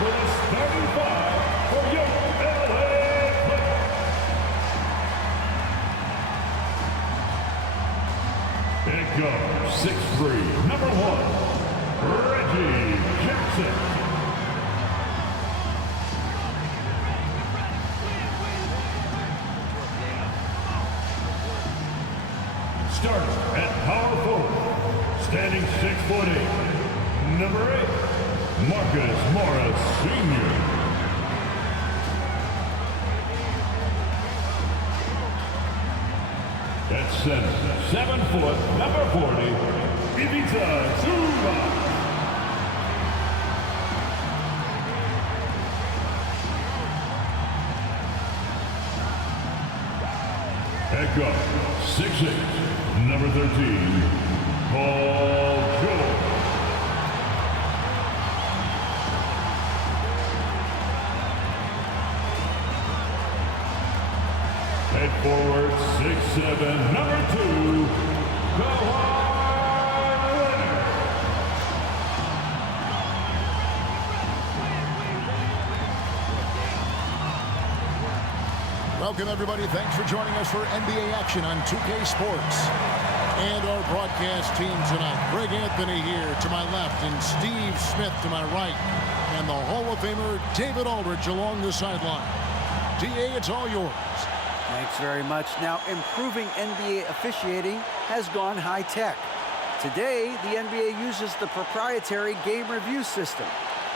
for the starting five for your LA Clippers. And guard 6'3", number 1, Reggie Jackson. Starter at power forward, standing 6'8", number 8, Marcus Morris Sr. At center, 7 foot, number 40, Ivica Zubac. At guard, 6'8", number 13, Paul George. At forward, 6'7", number 2, Kawhi Leonard. Welcome, everybody. Thanks for joining us for NBA action on 2K Sports. And our broadcast team tonight. Greg Anthony here to my left and Steve Smith to my right. And the Hall of Famer David Aldridge along the sideline. DA, it's all yours. Thanks very much. Now, improving NBA officiating has gone high-tech. Today, the NBA uses the proprietary game review system,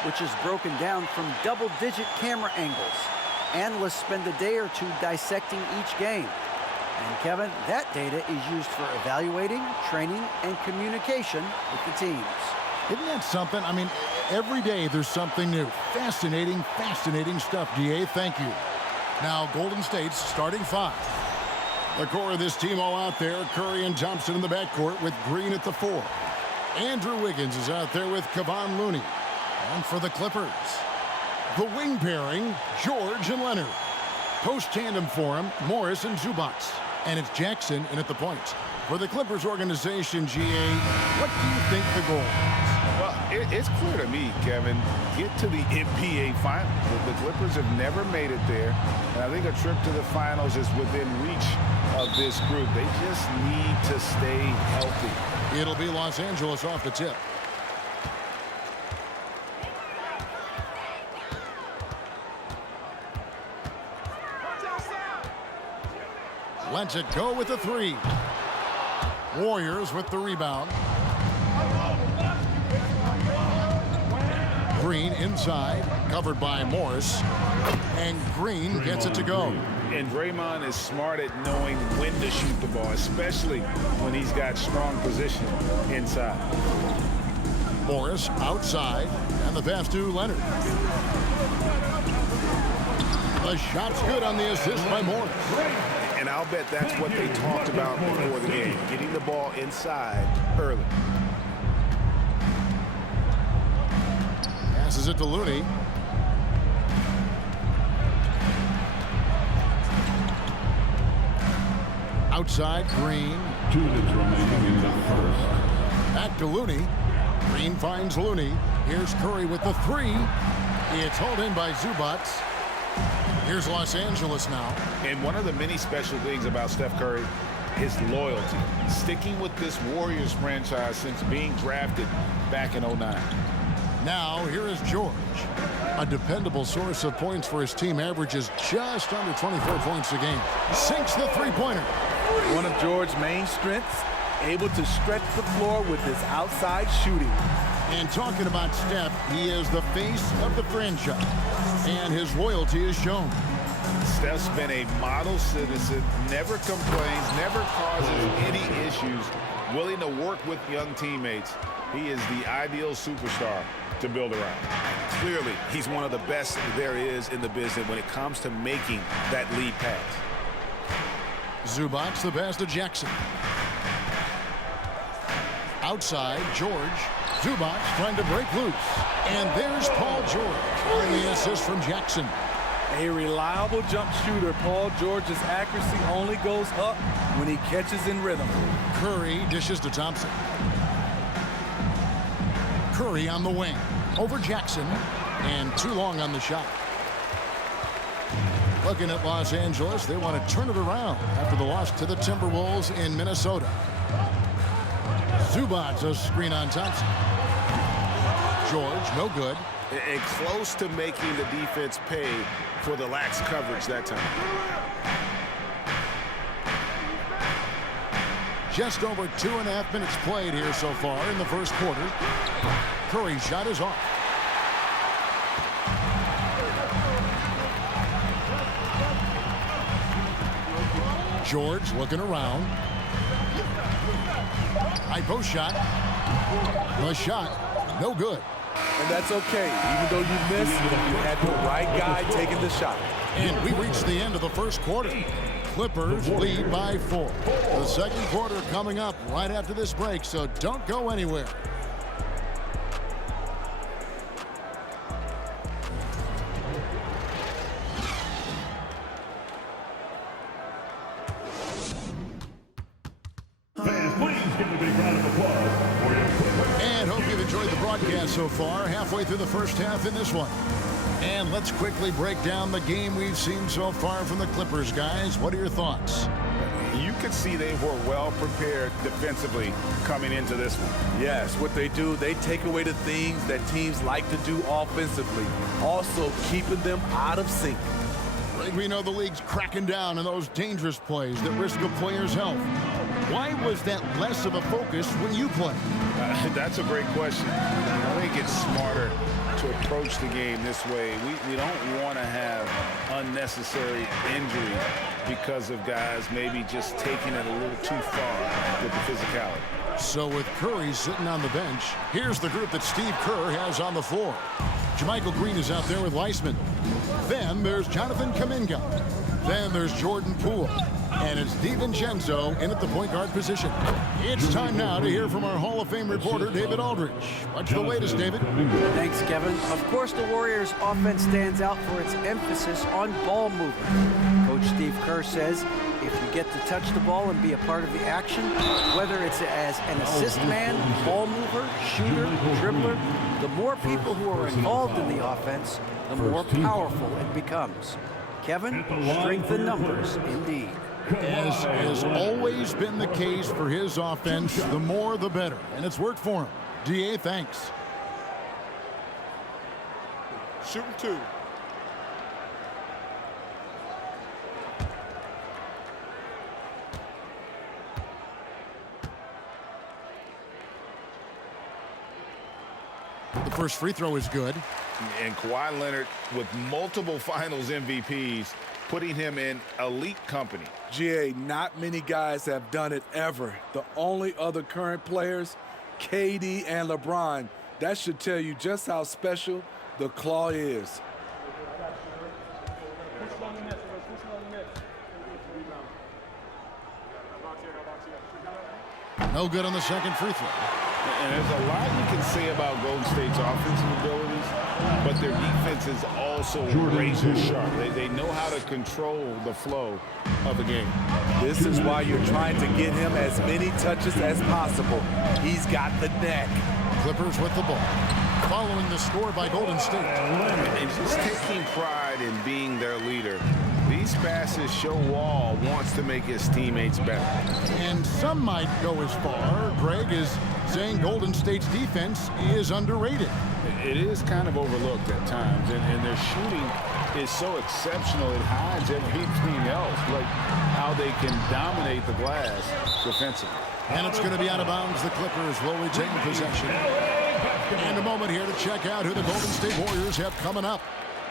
which is broken down from double-digit camera angles. Analysts spend a day or two dissecting each game. And, Kevin, that data is used for evaluating, training, and communication with the teams. Isn't that something? I mean, every day there's something new. Fascinating, fascinating stuff, DA. Thank you. Now, Golden State's starting 5. The core of this team all out there. Curry and Thompson in the backcourt with Green at the 4. Andrew Wiggins is out there with Kevon Looney. And for the Clippers, the wing pairing, George and Leonard. Post tandem for him, Morris and Zubac. And it's Jackson in at the point. For the Clippers organization, GA, what do you think the goal is? Well, it's clear to me, Kevin, get to the NBA Finals. The Clippers have never made it there, and I think a trip to the Finals is within reach of this group. They just need to stay healthy. It'll be Los Angeles off the tip. Lets it go with the 3. Warriors with the rebound. Green inside, covered by Morris. And Green gets it to go. And Draymond is smart at knowing when to shoot the ball, especially when he's got strong position inside. Morris outside, and the pass to Leonard. The shot's good on the assist by Morris. And I'll bet that's what they talked about before the game, getting the ball inside early. Passes it to Looney. Outside, Green. 2 minutes remaining in the first. Back to Looney. Green finds Looney. Here's Curry with the 3. It's hauled in by Zubac. Here's Los Angeles now. And one of the many special things about Steph Curry, his loyalty. Sticking with this Warriors franchise since being drafted back in '09. Now, here is George. A dependable source of points for his team, averages just under 24 points a game. Sinks the three-pointer. One of George's main strengths, able to stretch the floor with his outside shooting. And talking about Steph, he is the face of the franchise. And his loyalty is shown. Steph's been a model citizen, never complains, never causes any issues, willing to work with young teammates. He is the ideal superstar to build around. Clearly, he's one of the best there is in the business when it comes to making that lead pass. Zubac, the pass to Jackson. Outside, George. Zubac trying to break loose. And there's Paul George. And the assist from Jackson. A reliable jump shooter, Paul George's accuracy only goes up when he catches in rhythm. Curry dishes to Thompson. Curry on the wing. Over Jackson. And too long on the shot. Looking at Los Angeles, they want to turn it around after the loss to the Timberwolves in Minnesota. Zubac's a screen on Thompson. George, no good. And close to making the defense pay for the lax coverage that time. Just over 2.5 minutes played here so far in the first quarter. Curry's shot is off. George looking around. High post shot. The shot, no good. And that's okay. Even though you missed, you had the right guy taking the shot. And we reached the end of the first quarter. Clippers lead by 4. The second quarter coming up right after this break, so don't go anywhere. Fans, please give a big round of applause for your Clippers. And hope you've enjoyed the broadcast so far. Halfway through the first half in this one. And let's quickly break down the game we've seen so far from the Clippers, guys. What are your thoughts? You could see they were well prepared defensively coming into this one. Yes, what they do, they take away the things that teams like to do offensively, also keeping them out of sync. We know the league's cracking down on those dangerous plays that risk a player's health. Why was that less of a focus when you play? That's a great question. I think it's smarter to approach the game this way. We don't want to have unnecessary injury because of guys maybe just taking it a little too far with the physicality. So with Curry sitting on the bench, here's the group that Steve Kerr has on the floor. JaMychal Green is out there with Weissman. Then there's Jonathan Kuminga. Then there's Jordan Poole. And it's DiVincenzo in at the point guard position. It's time now to hear from our Hall of Fame reporter, David Aldridge. What's the latest, David? Thanks, Kevin. Of course, the Warriors' offense stands out for its emphasis on ball movement. Coach Steve Kerr says if you get to touch the ball and be a part of the action, whether it's as an assist man, ball mover, shooter, dribbler, the more people who are involved in the offense, the more powerful it becomes. Kevin, strength in numbers, indeed. As has always been the case for his offense, the more the better. And it's worked for him. DA, thanks. Shooting 2. The first free throw is good. And Kawhi Leonard with multiple finals MVPs, putting him in elite company. GA, not many guys have done it ever. The only other current players, KD and LeBron. That should tell you just how special the Claw is. No good on the second free throw. And there's a lot you can say about Golden State's offensive abilities, but their defense is also razor sharp. They know how to control the flow of the game. This is why you're trying to get him as many touches as possible. He's got the neck. Clippers with the ball. Following the score by Golden State. And just taking pride in being their leader. These passes show Wall wants to make his teammates better. And some might go as far, Greg, is saying Golden State's defense is underrated. It is kind of overlooked at times, and their shooting is so exceptional it hides everything else, like how they can dominate the glass defensively. And it's going to be out of bounds. The Clippers will retain possession. And a moment here to check out who the Golden State Warriors have coming up.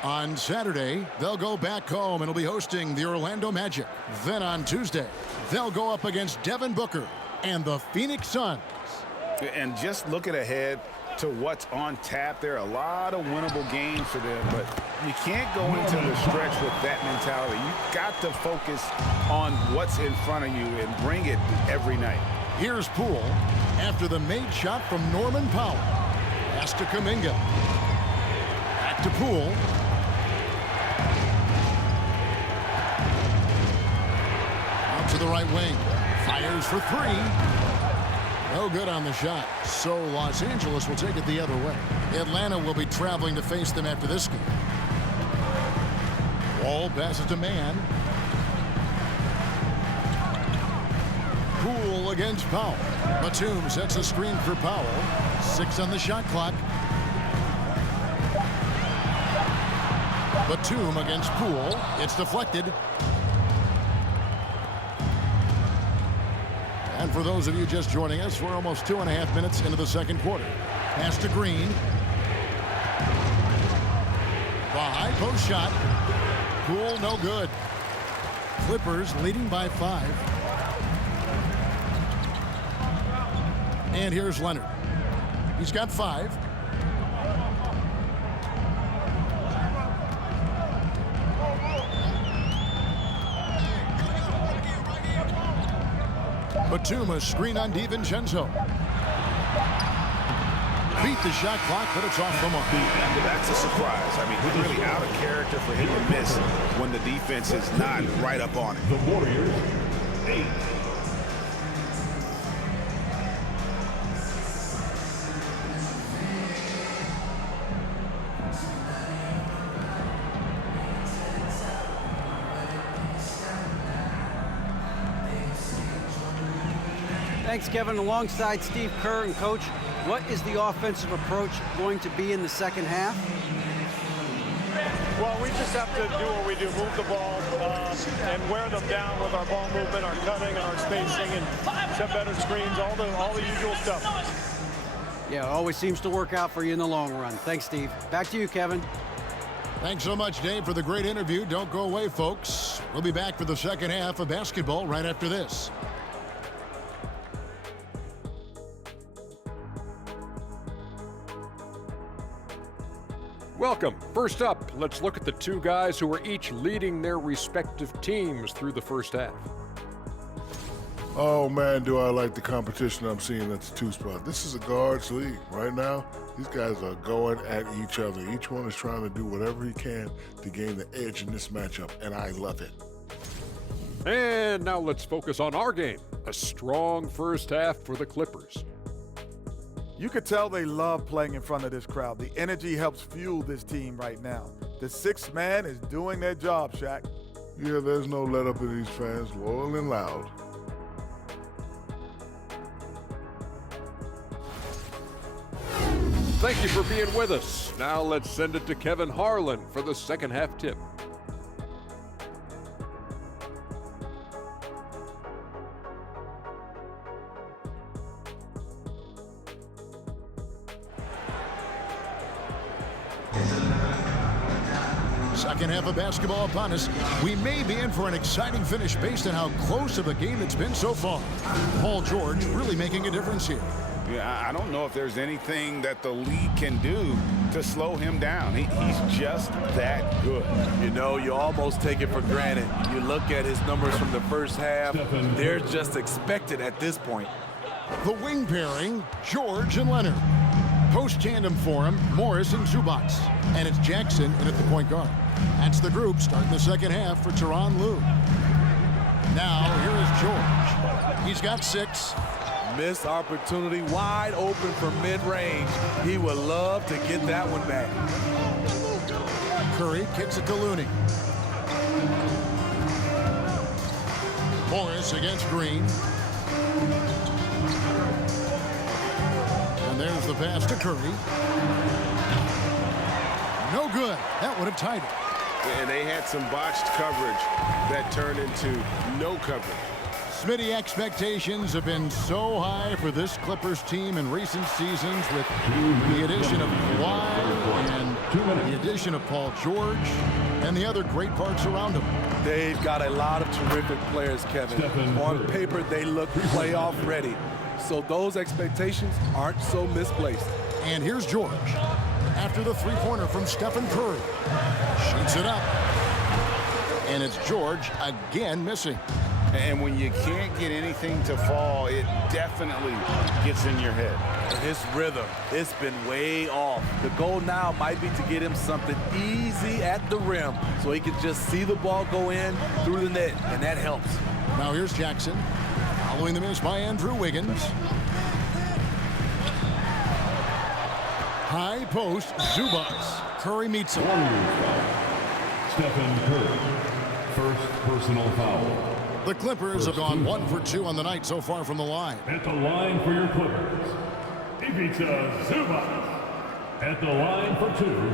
On Saturday, they'll go back home and will be hosting the Orlando Magic. Then on Tuesday, they'll go up against Devin Booker and the Phoenix Suns. And just looking ahead to what's on tap, there are a lot of winnable games for them, but you can't go into the stretch with that mentality. You've got to focus on what's in front of you and bring it every night. Here's Poole after the made shot from Norman Powell. Pass to Kuminga. Back to Poole. Out to the right wing. Fires for 3. No good on the shot. So Los Angeles will take it the other way. Atlanta will be traveling to face them after this game. Wall passes to Mann. Poole against Powell. Batum sets a screen for Powell. 6 on the shot clock. Batum against Poole. It's deflected. And for those of you just joining us, we're almost 2.5 minutes into the second quarter. Pass to Green. The high post shot. Poole no good. Clippers leading by 5. And here's Leonard. He's got 5. Batum, a screen on DiVincenzo. Beat the shot clock, but it's off the mark. That's a surprise. I mean, really out of character for him to miss when the defense is not right up on it. The Warriors, 8. Thanks, Kevin. Alongside Steve Kerr and Coach, what is the offensive approach going to be in the second half? Well, we just have to do what we do, move the ball and wear them down with our ball movement, our cutting, and our spacing, and set better screens, all the usual stuff. Yeah, it always seems to work out for you in the long run. Thanks, Steve. Back to you, Kevin. Thanks so much, Dave, for the great interview. Don't go away, folks. We'll be back for the second half of basketball right after this. Welcome. First up, let's look at the two guys who are each leading their respective teams through the first half. Oh, man, do I like the competition I'm seeing at the 2 spot. This is a guards league. Right now, these guys are going at each other. Each one is trying to do whatever he can to gain the edge in this matchup, and I love it. And now let's focus on our game. A strong first half for the Clippers. You could tell they love playing in front of this crowd. The energy helps fuel this team right now. The 6th man is doing their job, Shaq. Yeah, there's no let up in these fans, loyal and loud. Thank you for being with us. Now let's send it to Kevin Harlan for the second half tip. Second half of basketball upon us. We may be in for an exciting finish based on how close of a game it's been so far. Paul George really making a difference here. Yeah, I don't know if there's anything that the league can do to slow him down. He's just that good. You know, you almost take it for granted. You look at his numbers from the first half, they're just expected at this point. The wing pairing, George and Leonard. Post tandem for him, Morris and Zubac. And it's Jackson in at the point guard. That's the group starting the second half for Tyronn Lue. Now, here is George. He's got 6. Missed opportunity, wide open for mid-range. He would love to get that one back. Curry kicks it to Looney. Morris against Green. And there's the pass to Curry. No good. That would have tied it. And they had some botched coverage that turned into no coverage. Smitty, expectations have been so high for this Clippers team in recent seasons with the addition of Kawhi and the addition of Paul George and the other great parts around him. They've got a lot of terrific players, Kevin. On paper, they look playoff ready. So those expectations aren't so misplaced. And here's George. After the three-pointer from Stephen Curry. Shoots it up. And it's George again missing. And when you can't get anything to fall, it definitely gets in your head. And his rhythm, it's been way off. The goal now might be to get him something easy at the rim so he can just see the ball go in through the net, and that helps. Now here's Jackson. Following the miss by Andrew Wiggins. High post, Zubats. Curry meets him. Stephen Curry, first personal foul. The Clippers have gone 1 for 2 on the night so far from the line. At the line for your Clippers, Ivica Zubac. At the line for 2.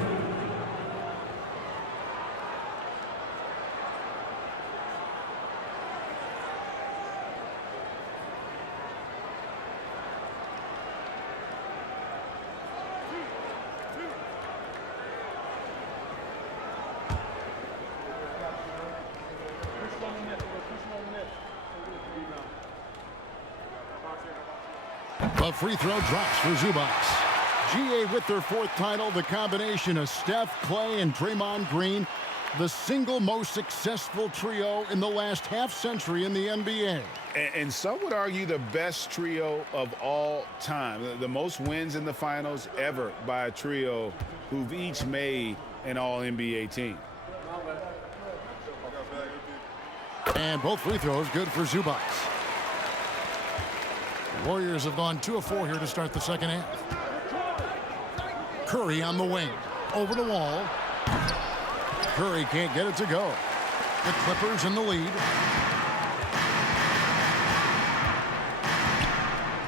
The free throw drops for Zubac. GA with their 4th title, the combination of Steph, Clay, and Draymond Green, the single most successful trio in the last half-century in the NBA. And some would argue the best trio of all time. The most wins in the finals ever by a trio who've each made an All-NBA team. And both free throws good for Zubac. Warriors have gone 2 of 4 here to start the second half. Curry on the wing. Over the wall. Curry can't get it to go. The Clippers in the lead.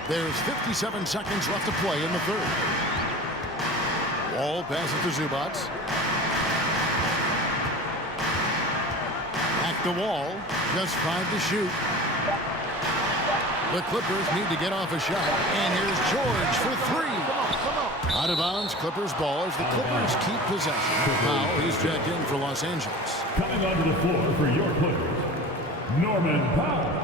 There's 57 seconds left to play in the third. Wall passes to Zubac. Back to Wall. Just 5 to shoot. The Clippers need to get off a shot. And here's George for 3. Out of bounds, Clippers ball as the Clippers keep possession. Now he's checked in for Los Angeles. Coming onto the floor for your Clippers, Norman Powell.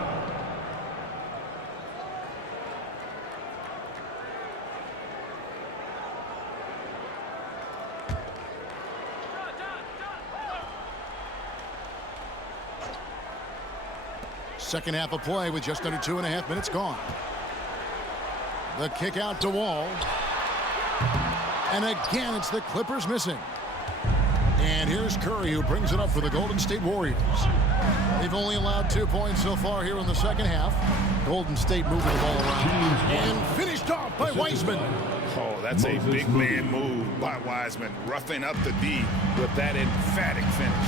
Second half of play with just under 2.5 minutes gone. The kick out to Wall. And again, it's the Clippers missing. And here's Curry, who brings it up for the Golden State Warriors. They've only allowed 2 points so far here in the second half. Golden State moving the ball around. And finished off by Wiseman. Oh, that's a big man move by Wiseman. Roughing up the D with that emphatic finish.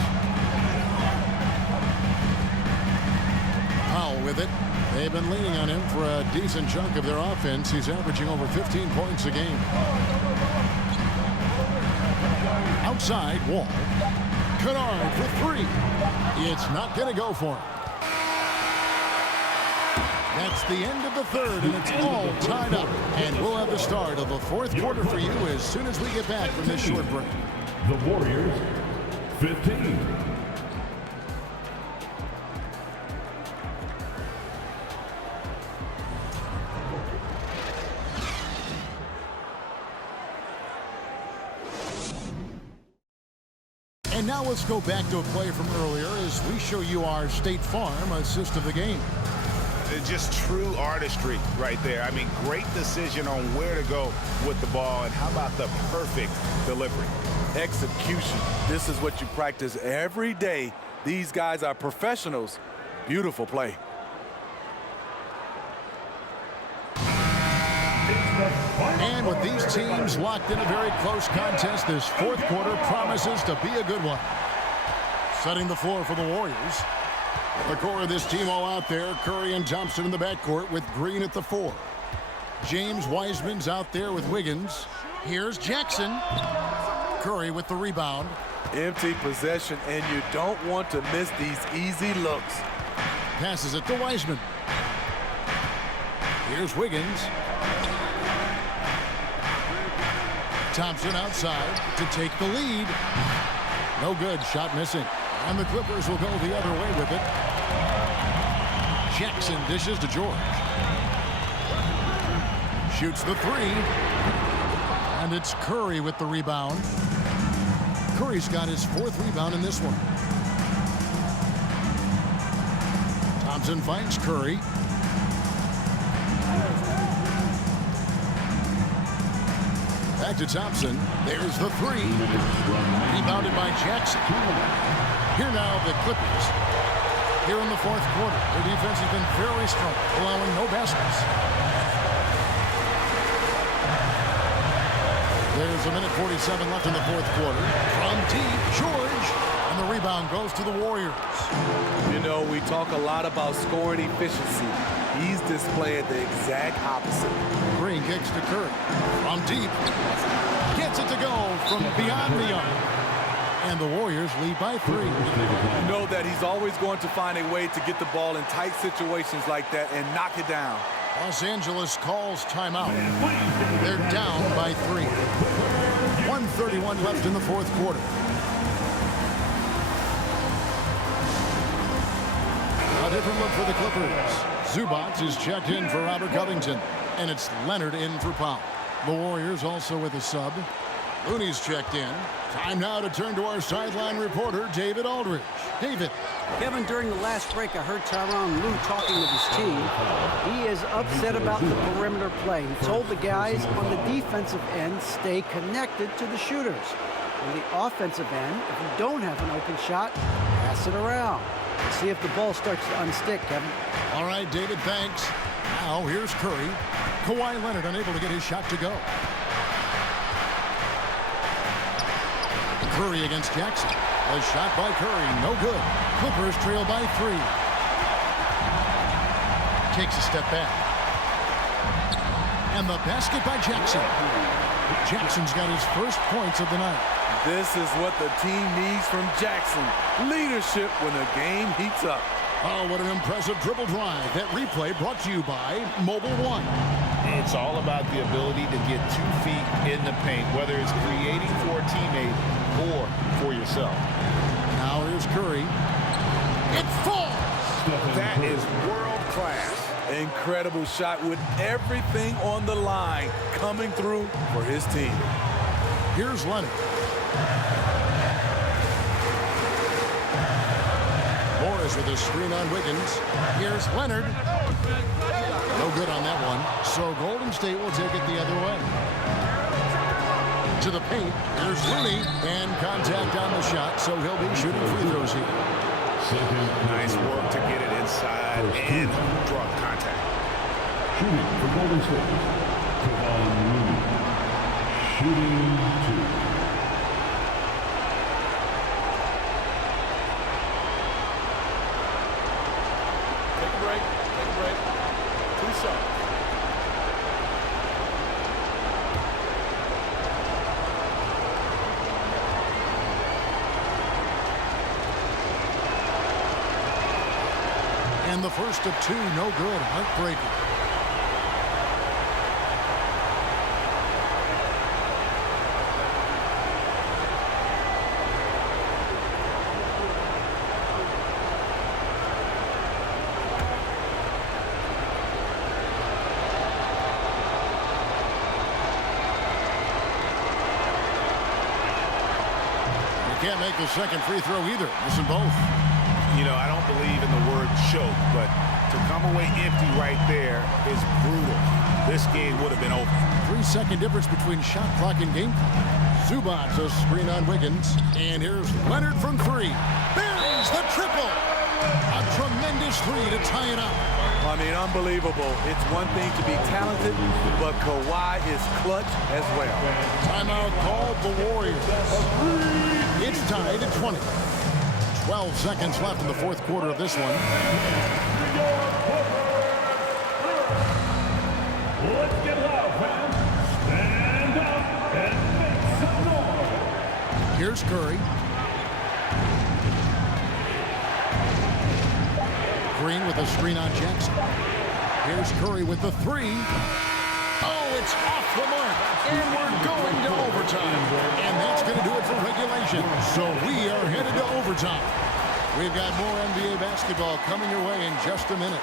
Powell with it. They've been leaning on him for a decent chunk of their offense. He's averaging over 15 points a game. Outside, Wall. Kennard for 3. It's not going to go for him. That's the end of the third, and it's all tied up. And we'll have the start of the fourth quarter for you as soon as we get back from this short break. The Warriors, 15. And now let's go back to a play from earlier as we show you our State Farm assist of the game. Just true artistry right there. I mean, great decision on where to go with the ball, and how about the perfect delivery? Execution. This is what you practice every day. These guys are professionals. Beautiful play. And with these teams locked in a very close contest, this fourth quarter promises to be a good one. Setting the floor for the Warriors. The core of this team all out there. Curry and Thompson in the backcourt with Green at the 4. James Wiseman's out there with Wiggins. Here's Jackson. Curry with the rebound. Empty possession, and you don't want to miss these easy looks. Passes it to Wiseman. Here's Wiggins. Thompson outside to take the lead. No good. Shot missing. And the Clippers will go the other way with it. Jackson dishes to George. Shoots the 3. And it's Curry with the rebound. Curry's got his 4th rebound in this one. Thompson finds Curry. Back to Thompson. There's the 3. Rebounded by Jackson. Here now the Clippers. Here in the fourth quarter. Their defense has been very strong, allowing no baskets. There's a minute 47 left in the fourth quarter. From deep, George. And the rebound goes to the Warriors. You know, we talk a lot about scoring efficiency. He's displaying the exact opposite. Green kicks to Curry. From deep. Gets it to go from beyond the arc. And the Warriors lead by 3. You know that he's always going to find a way to get the ball in tight situations like that and knock it down. Los Angeles calls timeout. They're down by 3. 1:31 left in the fourth quarter. A different look for the Clippers. Zubac is checked in for Robert Covington. And it's Leonard in for Powell. The Warriors also with a sub. Looney's checked in. Time now to turn to our sideline reporter, David Aldridge. David. Kevin, during the last break, I heard Tyronn Lue talking with his team. He is upset about the perimeter play. He told the guys on the defensive end, stay connected to the shooters. On the offensive end, if you don't have an open shot, pass it around. See if the ball starts to unstick, Kevin. All right, David, thanks. Now here's Curry. Kawhi Leonard unable to get his shot to go. Curry against Jackson. A shot by Curry, no good. Clippers trail by 3. Takes a step back. And the basket by Jackson. Jackson's got his first points of the night. This is what the team needs from Jackson. Leadership when the game heats up. Oh, what an impressive dribble drive. That replay brought to you by Mobile One. It's all about the ability to get 2 feet in the paint, whether it's creating for a teammate or for yourself. Now here's Curry. It falls! That is world class. Incredible shot with everything on the line coming through for his team. Here's Leonard. Morris with a screen on Wiggins. Here's Leonard. No good on that one. So Golden State will take it the other way. To the paint. Here's Looney. And contact on the shot, so he'll be shooting free throws here. Nice work to get it inside and draw contact. Shooting for Golden State, Kevon Looney. Shooting 2. Take a break. Take a break. 2 shots. And the first of 2, no good. Heartbreaker. You can't make the second free throw either. Missing both. You know, I don't believe in the word choke, but to come away empty right there is brutal. This game would have been over. 3-second difference between shot clock and game clock. Zubac, a screen on Wiggins. And here's Leonard from 3. Buries the triple. A tremendous 3 to tie it up. I mean, unbelievable. It's one thing to be talented, but Kawhi is clutch as well. Timeout called the Warriors. It's tied at 20. 12 seconds left in the fourth quarter of this one. Let's get loud, fans. Stand up and make some noise. Here's Curry. Green with a screen on Jackson. Here's Curry with the 3. Oh, it's off the mark. And we're going to overtime. And that's going to do it for regulation. So we are headed to overtime. We've got more NBA basketball coming your way in just a minute.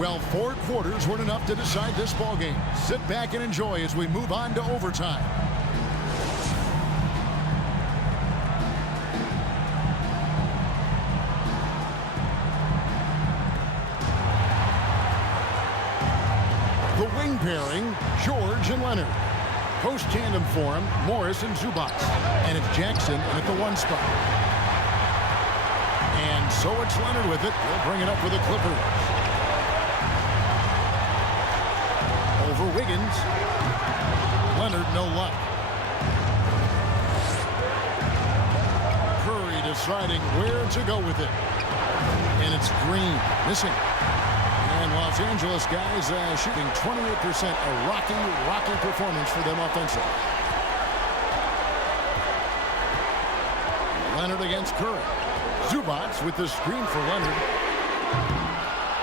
Well, 4 quarters weren't enough to decide this ballgame. Sit back and enjoy as we move on to overtime. The wing pairing, George and Leonard. Post tandem for him, Morris and Zubac. And it's Jackson at the 1 spot. And so it's Leonard with it. He'll bring it up for the Clippers. Over Wiggins. Leonard, no luck. Curry deciding where to go with it. And it's Green missing. And Los Angeles guys shooting 28%. A rocky performance for them offensively. Leonard against Curry. Zubac with the screen for Leonard.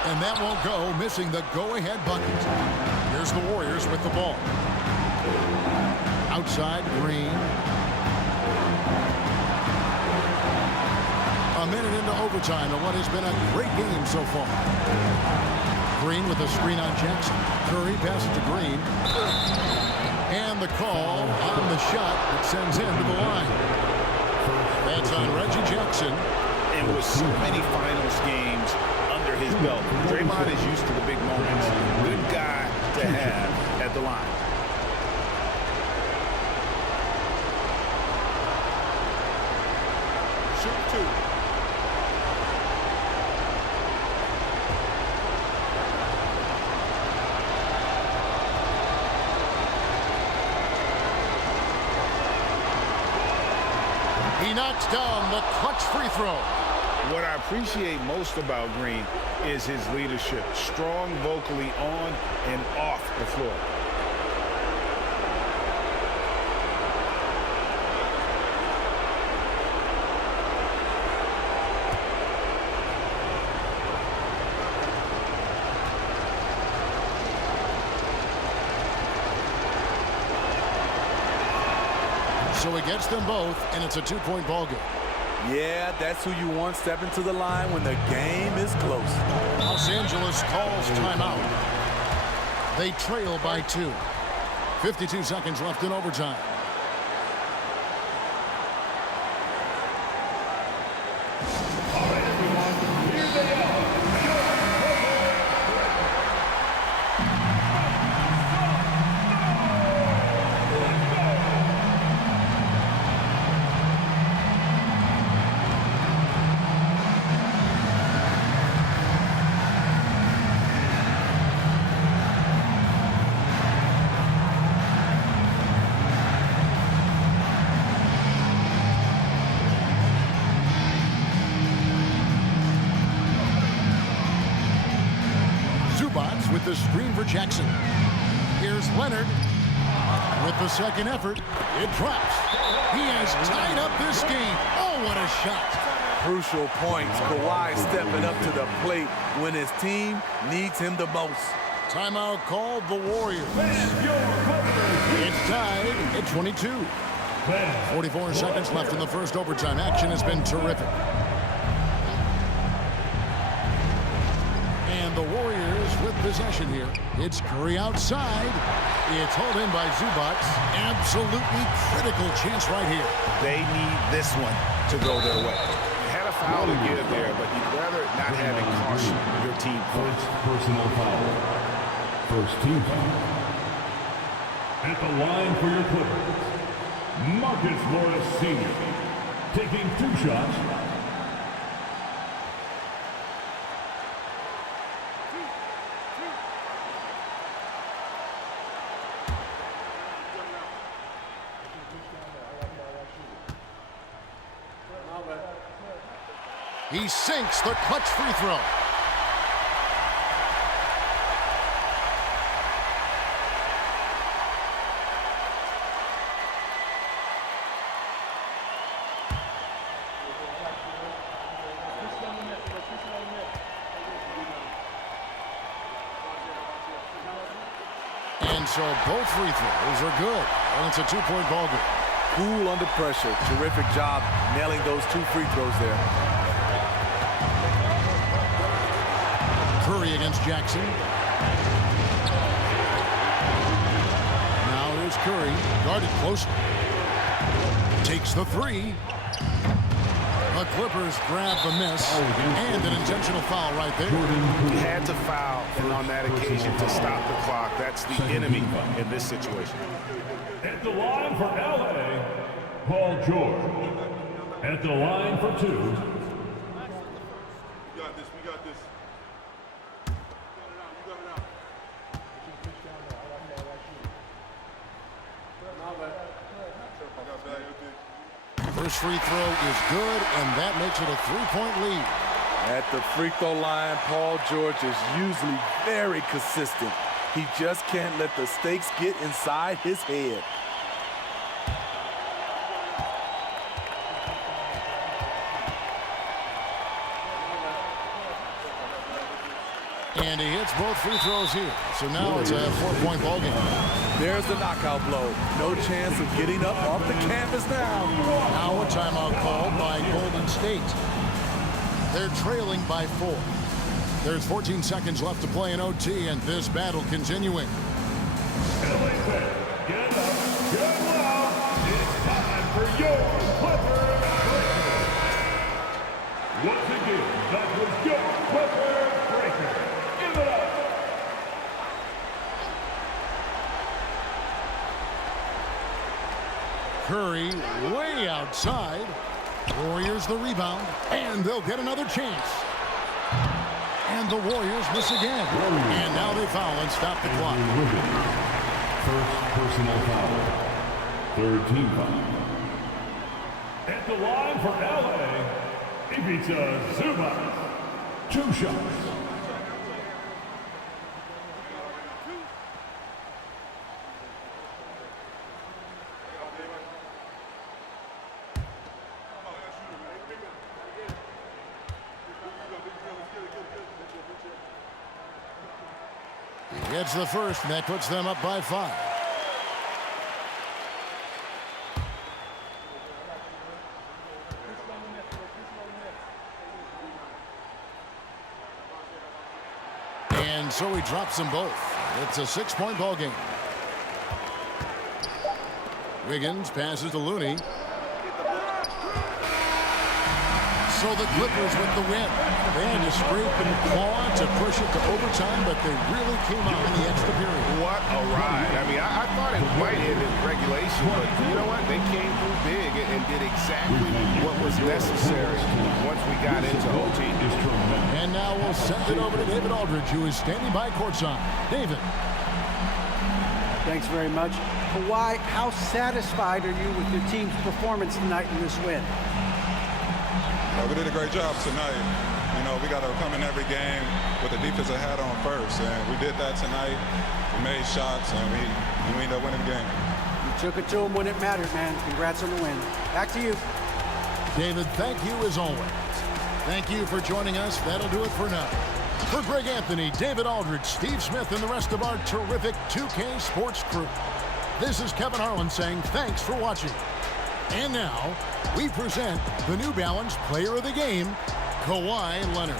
And that won't go, missing the go-ahead bucket. Here's the Warriors with the ball. Outside, Green. A minute into overtime of what has been a great game so far. Green with a screen on Jackson. Curry passes to Green. And the call on the shot that sends him to the line. That's on Reggie Jackson. And with so many finals games under his belt, Draymond is used to the big moments. Good guy to have at the line. Shoot 2. He knocks down the clutch free throw. What I appreciate most about Green is his leadership. Strong vocally on and off the floor. So he gets them both, and it's a 2-point ball game. Yeah, that's who you want stepping to the line when the game is close. Los Angeles calls timeout. They trail by 2. 52 seconds left in overtime. All right, everyone, here they are. With the screen for Jackson. Here's Leonard with the second effort. It drops. He has tied up this game. Oh, what a shot. Crucial points. Kawhi stepping up to the plate when his team needs him the most. Timeout called the Warriors. It's tied at 22. 44 seconds left in the first overtime. Action has been terrific. And the Warriors with possession here. It's Curry outside. It's hauled in by Zubac. Absolutely critical chance right here. They need this one to go their way. You had a foul to give there, but you'd rather not have it cost your team points. Personal foul. First team foul. At the line for your Clippers, Marcus Morris Sr. taking 2 shots. He sinks the clutch free throw. And so both free throws are good. And it's a 2-point ball game. Cool under pressure. Terrific job nailing those 2 free throws there. Curry against Jackson. Now here's Curry, guarded closely. Takes the 3. The Clippers grab the miss, and an intentional foul right there. He had to foul, and on that occasion to stop the clock. That's the enemy in this situation. At the line for LA, Paul George. At the line for 2. We got this. We got this. You got it out. First free throw is good, and that makes it a 3-point lead. At the free throw line, Paul George is usually very consistent. He just can't let the stakes get inside his head. And he hits both free throws here. So now it's a 4-point ball game. There's the knockout blow. No chance of getting up off the canvas now. Now a timeout called by Golden State. They're trailing by 4. There's 14 seconds left to play in OT, and this battle continuing. LA fans, get up, get loud. It's time for your Clipper Breaker. Once again, that was your Clipper Breaker. Give it up. Curry way outside. Warriors the rebound, and they'll get another chance. And the Warriors miss again. And now they foul and stop the clock. First personal foul. Third team foul. At the line for LA, Ivica Zubac. 2 shots. He gets the first, and that puts them up by 5. And so he drops them both. It's a 6-point ball game. Wiggins passes to Looney. So the Clippers with the win. They had to scrape and claw to push it to overtime, but they really came out in the extra period. What a ride. I mean, I thought it might end in regulation, but you know what? They came through big and did exactly what was necessary once we got into OT. And now we'll send it over to David Aldridge, who is standing by courtside. David. Thanks very much. Kawhi, how satisfied are you with your team's performance tonight in this win? We did a great job tonight. You know, we got to come in every game with the defensive hat on first, and we did that tonight. We made shots, and we ended up winning the game. You took it to them when it mattered, man. Congrats on the win. Back to you. David, thank you as always. Thank you for joining us. That'll do it for now. For Greg Anthony, David Aldridge, Steve Smith, and the rest of our terrific 2K Sports crew, this is Kevin Harlan saying thanks for watching. And now, we present the New Balance Player of the Game, Kawhi Leonard.